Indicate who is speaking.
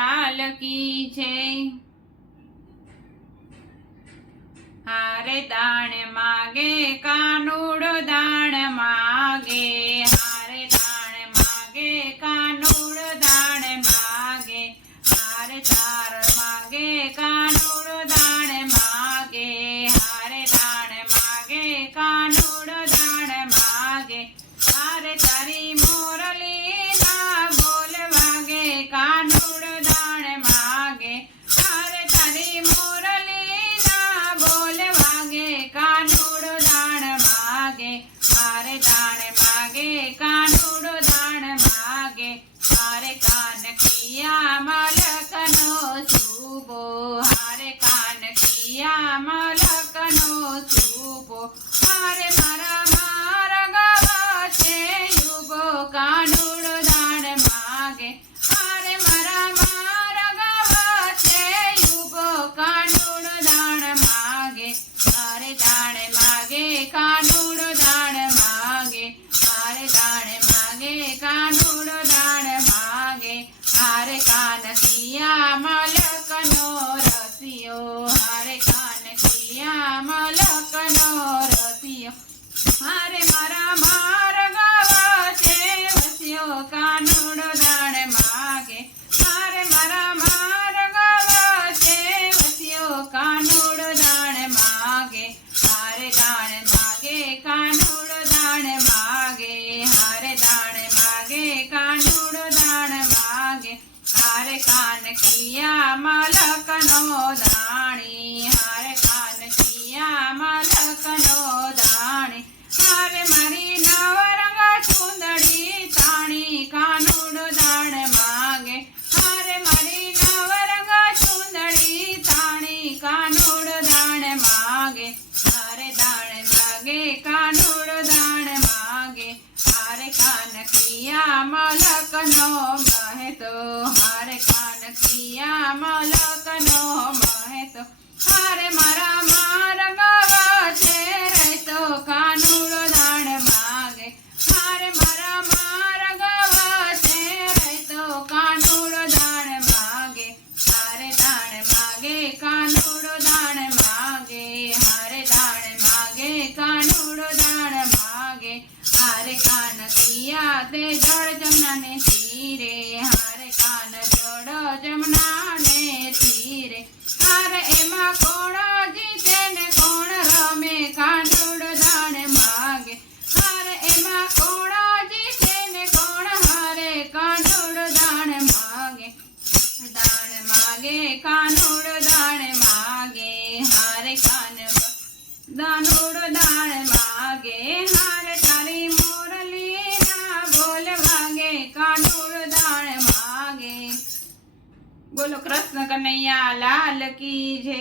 Speaker 1: લાલ કી છે. હારે દાણ માગે, કાનુડો દાણ માગે. હારે દાણ માગે, કાનુડો દાણ માગે. હારે તાર માગે, કાનુડો દાણ માગે. હારે દાણ માગે, કાનુડો દાણ માગે. હારે તારી મારા મારા ગવા છે યુગો મારા માર છે વસ્યો કાનુડો કાન કિયા મલકનો દાણી હારે કાન કિયા મલકનો દાણી હારે મારી નવરંગા સુંદરી તાણી કાનુડો દાણ માગે હારે મારી નવરંગા સુંદરી તાણી કાનુડો દાણ માગે હારે દાણ માગે કાનુડો દાણ માગે હારે કાન કિયા મલકનો મહેતો હારે મલકનો મહેતો. હારે મારા માર ગવા છે રહેતો કાનુડો દાણ માગે. હારે મારા માર ગવા છે રહેતો કાનુડો દાણ માગે. હારે દાણ માગે, કાનુડો દાણ માગે. હારે દાણ માગે, કાનુડો દાણ માગે. હારે કાન કિયા તે જળ જમનાને દાણ માગે કાનુડો દાણ માગે હારે કાન દાનુડો દાણ માગે હારે તારી મોરલી ના બોલ વાગે કાનુડો દાણ માગે બોલો કૃષ્ણ કનૈયા લાલ કી જય